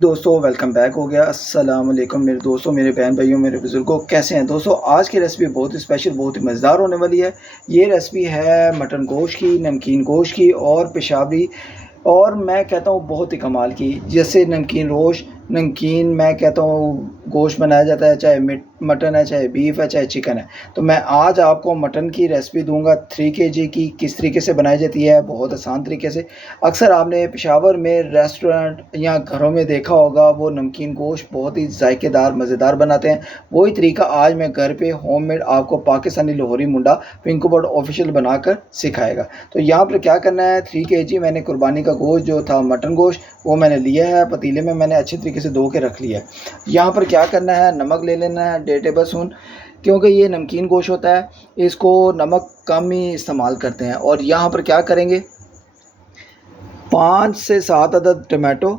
दोस्तों welcome back हो गया। अस्सलाम वालेकुम मेरे दोस्तों, मेरे बहन भाइयों, मेरे बुज़ुर्गों, कैसे हैं दोस्तों। आज की रेसिपी बहुत ही स्पेशल, बहुत ही मज़ेदार होने वाली है। ये रेसिपी है मटन गोश्त की, नमकीन गोश्त की और पेशावरी, और मैं कहता हूँ बहुत ही कमाल की। जैसे नमकीन मैं कहता हूँ गोश्त बनाया जाता है, चाहे मटन है, चाहे बीफ है, चाहे चिकन है। तो मैं आज आपको मटन की रेसिपी दूंगा 3 केजी की, किस तरीके से बनाई जाती है, बहुत आसान तरीके से। अक्सर आपने पेशावर में रेस्टोरेंट या घरों में देखा होगा, वो नमकीन गोश्त बहुत ही जायकेदार मज़ेदार बनाते हैं। वही तरीका आज मैं घर पे होममेड आपको पाकिस्तानी लाहौरी मुंडा पिंकू बर्ड ऑफिशियल बनाकर सिखाएगा। तो यहाँ पर क्या करना है, 3 केजी मैंने कुर्बानी का गोश्त जो था मटन गोश्त वो मैंने लिया है। पतीले में मैंने अच्छे तरीके से धो के रख लिया है। यहाँ पर क्या करना है, नमक ले लेना है 1.5 टेबल स्पून, क्योंकि ये नमकीन गोश्त होता है, इसको नमक कम ही इस्तेमाल करते हैं। और यहाँ पर क्या करेंगे, 5 से 7 अदद टमाटो,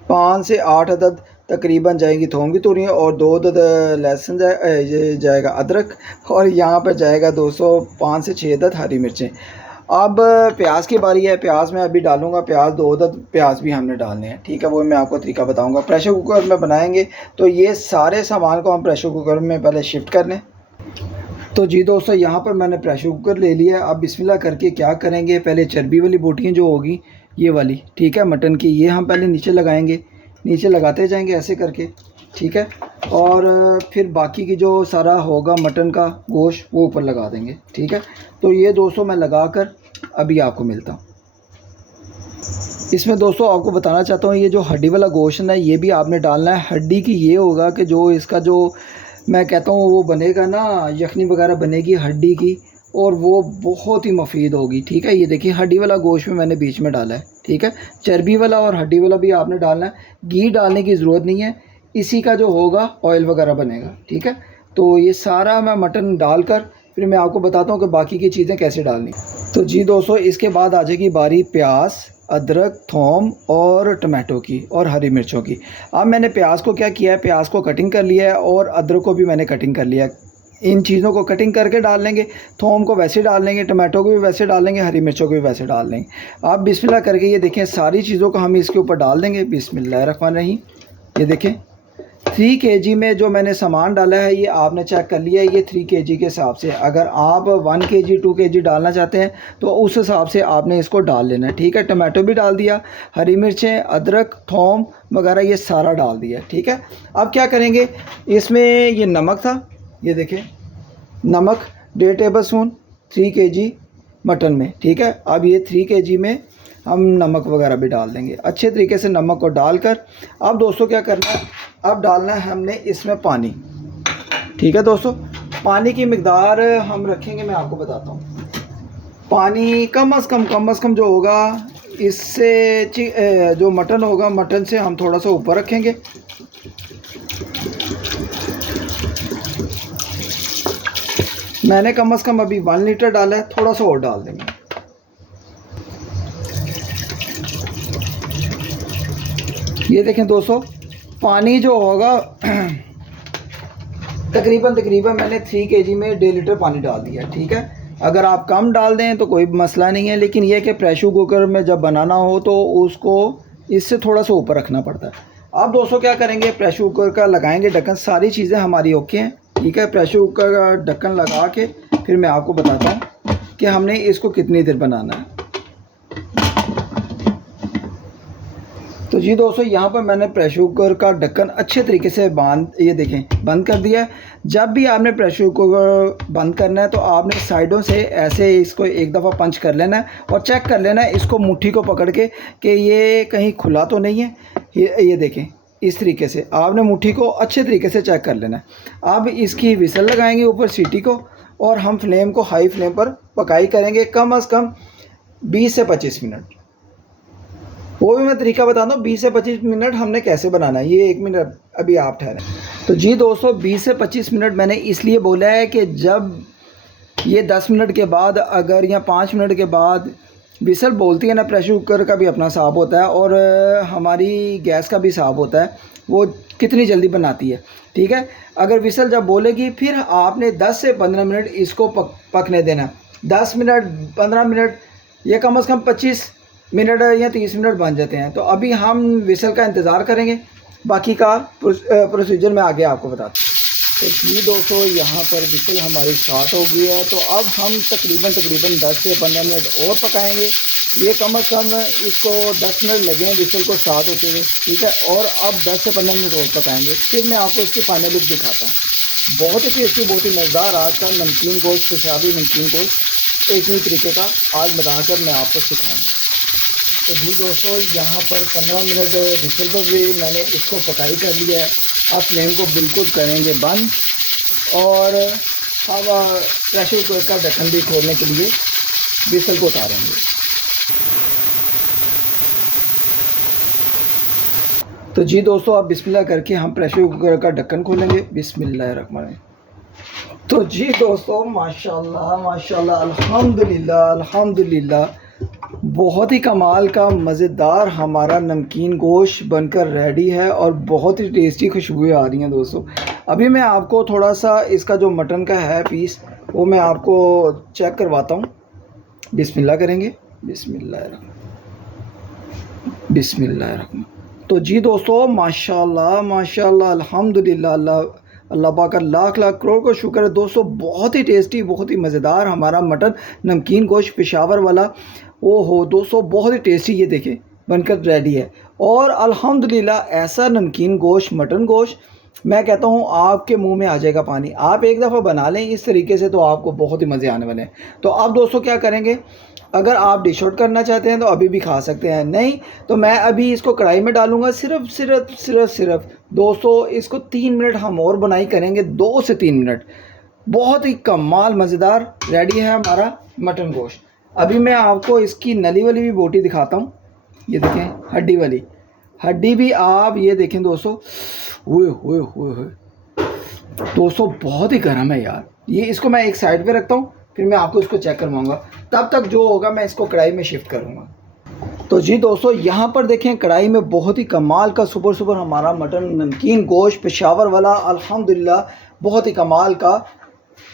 5 से 8 अदद तकरीबन जाएंगी थोम की तूरियाँ, और 2 अदद लहसुन जाएगा अदरक, और यहाँ पर जाएगा दोस्तों 5 से 6 अदद हरी मिर्चें। अब प्याज की बारी है, प्याज मैं अभी डालूंगा। प्याज 2 अदद प्याज भी हमने डालने हैं, ठीक है, वो मैं आपको तरीका बताऊंगा। प्रेशर कुकर में बनाएंगे तो ये सारे सामान को हम प्रेशर कुकर में पहले शिफ्ट कर लें। तो जी दोस्तों, यहाँ पर मैंने प्रेशर कुकर ले लिया। अब बिस्मिल्लाह करके क्या करेंगे, पहले चर्बी वाली बोटियाँ जो होगी ये वाली, ठीक है, मटन की, ये हम पहले नीचे लगाएंगे, नीचे लगाते जाएंगे ऐसे करके, ठीक है। और फिर बाकी की जो सारा होगा मटन का गोश्त वो ऊपर लगा देंगे, ठीक है। तो ये दोस्तों मैं लगा कर अभी आपको मिलता हूँ। इसमें दोस्तों आपको बताना चाहता हूँ, ये जो हड्डी वाला गोश्त है ये भी आपने डालना है। हड्डी की ये होगा कि जो इसका जो मैं कहता हूँ वो बनेगा ना, यखनी वगैरह बनेगी हड्डी की, और वो बहुत ही मुफीद होगी, ठीक है। ये देखिए हड्डी वाला गोश्त में मैंने बीच में डाला है, ठीक है। चर्बी वाला और हड्डी वाला भी आपने डालना है। घी डालने की ज़रूरत नहीं है, इसी का जो होगा ऑयल वगैरह बनेगा, ठीक है। तो ये सारा मैं मटन डालकर फिर मैं आपको बताता हूँ कि बाकी की चीज़ें कैसे डालनी। तो जी दोस्तों, इसके बाद आ जाएगी बारी प्याज, अदरक, थोम और टमाटो की और हरी मिर्चों की। अब मैंने प्याज को क्या किया है, प्याज को कटिंग कर लिया है, और अदरक को भी मैंने कटिंग कर लिया है। इन चीज़ों को कटिंग करके डाल लेंगे, थोम को वैसे डाल लेंगे, टमाटो को भी वैसे डाल लेंगे, हरी मिर्चों को भी वैसे डाल लेंगे। आप बिस्मिल्लाह करके ये देखें, सारी चीज़ों को हम इसके ऊपर डाल देंगे। बिस्मिल्लाहिर्रहमानिर्रहीम। ये देखें 3 केजी में जो मैंने सामान डाला है ये आपने चेक कर लिया है, ये 3 केजी के हिसाब से। अगर आप 1 केजी 2 केजी डालना चाहते हैं तो उस हिसाब से आपने इसको डाल लेना है, ठीक है। टमाटो भी डाल दिया, हरी मिर्चें, अदरक, थोम वगैरह ये सारा डाल दिया, ठीक है। अब क्या करेंगे, इसमें ये नमक था, ये देखें नमक 1.5 टेबल स्पून 3 केजी मटन में, ठीक है। अब ये 3 केजी में हम नमक वगैरह भी डाल देंगे अच्छे तरीके से। नमक को डालकर अब दोस्तों क्या करना है, अब डालना है हमने इसमें पानी, ठीक है दोस्तों। पानी की मिकदार हम रखेंगे, मैं आपको बताता हूँ। पानी कम अज़ कम जो होगा, इससे जो मटन होगा, मटन से हम थोड़ा सा ऊपर रखेंगे। मैंने कम अज़ कम अभी 1 लीटर डाला है, थोड़ा सा और डाल देंगे। ये देखें दोस्तों, पानी जो होगा तकरीबन मैंने 3 केजी में 1.5 लीटर पानी डाल दिया, ठीक है। अगर आप कम डाल दें तो कोई मसला नहीं है, लेकिन यह कि प्रेशर कुकर में जब बनाना हो तो उसको इससे थोड़ा सा ऊपर रखना पड़ता है। अब दोस्तों क्या करेंगे, प्रेशर कुकर का लगाएंगे ढक्कन। सारी चीज़ें हमारी ओके हैं, ठीक है। प्रेशर कुकर का ढक्कन लगा के फिर मैं आपको बताता हूँ कि हमने इसको कितनी देर बनाना है। तो जी दोस्तों, यहाँ पर मैंने प्रेशर कुकर का ढक्कन अच्छे तरीके से ये देखें बंद कर दिया है। जब भी आपने प्रेशर कुकर बंद करना है तो आपने साइडों से ऐसे इसको एक दफ़ा पंच कर लेना है और चेक कर लेना है इसको मुट्ठी को पकड़ के कि ये कहीं खुला तो नहीं है। ये देखें, इस तरीके से आपने मुट्ठी को अच्छे तरीके से चेक कर लेना है। अब इसकी विसल लगाएंगे ऊपर सीटी को, और हम फ्लेम को हाई फ्लेम पर पकाई करेंगे कम अज़ कम 20 से 25 मिनट। वो भी मैं तरीका बताता हूँ 20 से 25 मिनट हमने कैसे बनाना है। ये 1 मिनट अभी आप ठहरें। तो जी दोस्तों, 20 से 25 मिनट मैंने इसलिए बोला है कि जब ये 10 मिनट के बाद अगर या 5 मिनट के बाद विसल बोलती है ना, प्रेशर कुकर का भी अपना हिसाब होता है और हमारी गैस का भी हिसाब होता है, वो कितनी जल्दी बनाती है, ठीक है। अगर विसल जब बोलेगी फिर आपने 10 से 15 मिनट इसको पकने देना। 10 मिनट 15 मिनट या कम अज़ कम 25 मिनट या 30 मिनट बन जाते हैं। तो अभी हम विसल का इंतज़ार करेंगे, बाकी का प्रोसीजर मैं आगे आपको बताता हूँ। तो जी दोस्तों, यहाँ पर विसल हमारी स्टार्ट हो गई है। तो अब हम तकरीबन 10 से 15 मिनट और पकाएंगे। ये कम से कम इसको 10 मिनट लगे विसल को स्टार्ट होते हुए, ठीक है। और अब 10 से 15 मिनट और पकाएंगे, फिर मैं आपको इसकी फाइनल लुक दिखाता हूँ। बहुत ही टेस्टी, बहुत ही मज़ेदार आज का नमकीन गोश्त, पेशावरी नमकीन गोश्त एक ही तरीके का आज बनाकर मैं आपको सिखाऊंगा। तो जी दोस्तों, यहाँ पर 15 मिनट विसल पर भी मैंने इसको पकाई कर लिया है। आप फ्लेम को बिल्कुल करेंगे बंद और अब प्रेशर कुकर का ढक्कन भी खोलने के लिए विसल को उतारेंगे। तो जी दोस्तों, अब बिस्मिल्लाह करके हम प्रेशर कुकर का ढक्कन खोलेंगे। बिस्मिल्लाहिर्रहमानिर्रहीम। तो जी दोस्तों, माशाल्लाह माशाल्लाह, अल्हम्दुलिल्लाह अल्हम्दुलिल्लाह, बहुत ही कमाल का मज़ेदार हमारा नमकीन गोश्त बनकर रेडी है और बहुत ही टेस्टी खुशबुएं आ रही हैं दोस्तों। अभी मैं आपको थोड़ा सा इसका जो मटन का है पीस वो मैं आपको चेक करवाता हूँ। बिस्मिल्लाह करेंगे। बिस्मिल्लाह। तो जी दोस्तों, माशाल्लाह माशाल्लाह, अल्हम्दुलिल्लाह, अल्लाह पाक का लाख लाख करोड़ का शुक्र है दोस्तों। बहुत ही टेस्टी, बहुत ही मज़ेदार हमारा मटन नमकीन गोश्त पेशावर वाला, ओहो दोस्तों, बहुत ही टेस्टी ये देखें बनकर रेडी है। और अल्हम्दुलिल्लाह ऐसा नमकीन गोश्त, मटन गोश्त, मैं कहता हूँ आपके मुंह में आ जाएगा पानी। आप एक दफ़ा बना लें इस तरीके से तो आपको बहुत ही मज़े आने वाले हैं। तो अब दोस्तों क्या करेंगे, अगर आप डिश आउट करना चाहते हैं तो अभी भी खा सकते हैं, नहीं तो मैं अभी इसको कढ़ाई में डालूँगा। सिर्फ दोस्तों इसको 3 मिनट हम और बनाई करेंगे, 2 से 3 मिनट। बहुत ही कमाल मज़ेदार रेडी है हमारा मटन गोश्त। अभी मैं आपको इसकी नली वाली भी बोटी दिखाता हूँ। ये देखें हड्डी वाली, हड्डी भी आप ये देखें दोस्तों, हुए दोस्तों, बहुत ही गर्म है यार ये। इसको मैं एक साइड पे रखता हूँ, फिर मैं आपको इसको चेक करवाऊँगा। तब तक जो होगा मैं इसको कढ़ाई में शिफ्ट करूँगा। तो जी दोस्तों, यहाँ पर देखें कढ़ाई में बहुत ही कमाल का सुपर हमारा मटन नमकीन गोश्त पेशावर वाला अल्हम्दुलिल्लाह बहुत ही कमाल का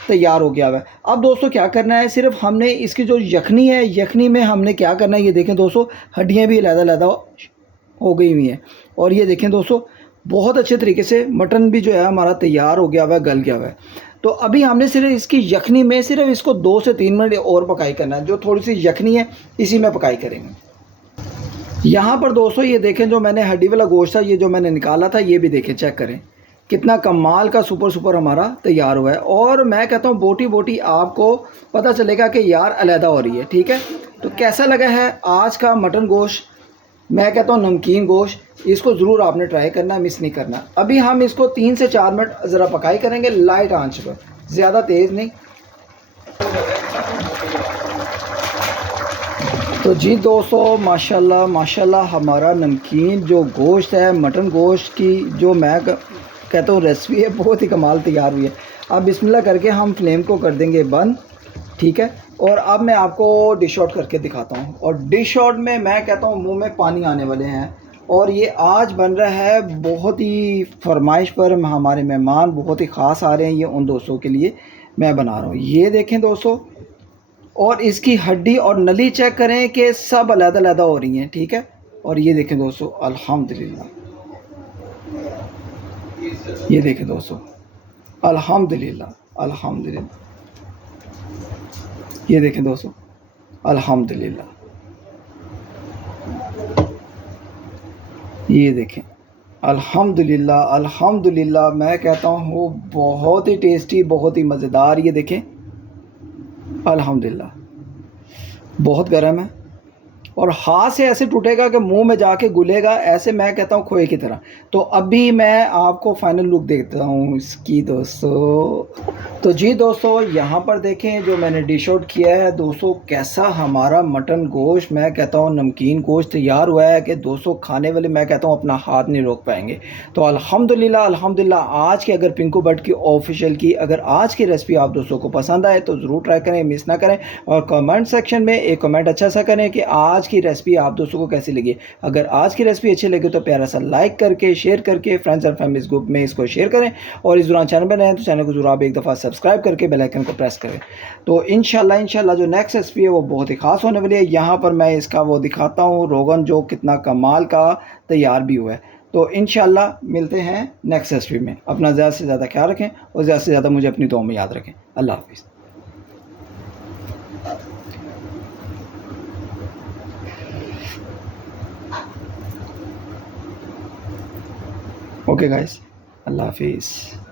तैयार हो गया है। अब दोस्तों क्या करना है, सिर्फ हमने इसकी जो यखनी है, यखनी में हमने क्या करना है, ये देखें दोस्तों, हड्डियाँ भी अलग-अलग हो गई हुई हैं। और ये देखें दोस्तों, बहुत अच्छे तरीके से मटन भी जो है हमारा तैयार हो गया हुआ है, गल गया हुआ है। तो अभी हमने सिर्फ इसकी यखनी में सिर्फ इसको 2 से 3 मिनट और पकाई करना है। जो थोड़ी सी यखनी है इसी में पकाई करेंगे। यहाँ पर दोस्तों ये देखें, जो मैंने हड्डी वाला गोश्त था, ये जो मैंने निकाला था, ये भी देखें, चेक करें कितना कमाल का सुपर हमारा तैयार हुआ है। और मैं कहता हूँ बोटी बोटी आपको पता चलेगा कि यार अलहदा हो रही है, ठीक है। तो कैसा लगा है आज का मटन गोश्त, मैं कहता हूँ नमकीन गोश्त, इसको ज़रूर आपने ट्राई करना, मिस नहीं करना। अभी हम इसको 3 से 4 मिनट ज़रा पकाई करेंगे लाइट आंच पर, ज़्यादा तेज़ नहीं। तो जी दोस्तों, माशाल्लाह माशाल्लाह, हमारा नमकीन जो गोश्त है, मटन गोश्त की जो मैं कहता हूँ रेसिपी है, बहुत ही कमाल तैयार हुई है। अब बिस्मिल्लाह करके हम फ्लेम को कर देंगे बंद, ठीक है। और अब मैं आपको डिश आउट करके दिखाता हूँ। और डिश आउट में मैं कहता हूँ मुंह में पानी आने वाले हैं। और ये आज बन रहा है बहुत ही फरमाइश पर, हमारे मेहमान बहुत ही ख़ास आ रहे हैं, ये उन दोस्तों के लिए मैं बना रहा हूँ। ये देखें दोस्तों, और इसकी हड्डी और नली चेक करें कि सब अलग-अलग हो रही हैं, ठीक है। और ये देखें दोस्तों, अल्हम्दुलिल्लाह, ये देखें दोस्तों, अल्हम्दुलिल्लाह अल्हम्दुलिल्लाह, ये देखें दोस्तों, अल्हम्दुलिल्लाह, ये देखें, अल्हम्दुलिल्लाह अल्हम्दुलिल्लाह। मैं कहता हूँ बहुत ही टेस्टी, बहुत ही मज़ेदार। ये देखें, अल्हम्दुलिल्लाह, बहुत गर्म है और हाथ से ऐसे टूटेगा कि मुंह में जाके घुलेगा, ऐसे मैं कहता हूँ खोए की तरह। तो अभी मैं आपको फाइनल लुक देता हूँ इसकी दोस्तों। तो जी दोस्तों, यहाँ पर देखें जो मैंने डिश आउट किया है दोस्तों, कैसा हमारा मटन गोश्त, मैं कहता हूँ नमकीन गोश्त तैयार हुआ है कि दोस्तों खाने वाले मैं कहता हूँ अपना हाथ नहीं रोक पाएंगे। तो अल्हम्दुलिल्लाह अल्हम्दुलिल्लाह, आज के अगर पिंकू भट्ट की ऑफिशियल की अगर आज की रेसिपी आप दोस्तों को पसंद आए तो ज़रूर ट्राई करें, मिस ना करें। और कमेंट सेक्शन में एक कमेंट अच्छा सा करें कि आज की रेसिपी आप दोस्तों को कैसी लगी। अगर आज की रेसिपी अच्छी लगे तो प्यारा सा लाइक करके, शेयर करके फ्रेंड्स एंड फैमिलीज ग्रुप में इसको शेयर करें, और इस दौरान चैनल पर नए हैं तो चैनल को जरूर आप एक दफ़ा सब्सक्राइब करके बेल आइकन को प्रेस करें। तो इंशाल्लाह जो नेक्स्ट रेसिपी है वो बहुत ही ख़ास होने वाली है। यहाँ पर मैं इसका वो दिखाता हूँ रोगन जो कितना कमाल का तैयार भी हुआ है। तो इंशाल्लाह मिलते हैं नेक्स्ट रेसिपी में। अपना ज़्यादा से ज़्यादा ख्याल रखें और ज़्यादा से ज़्यादा मुझे अपनी दुआ में याद रखें। अल्लाह हाफिज़। ओके गाइस, अल्लाह हाफिज़।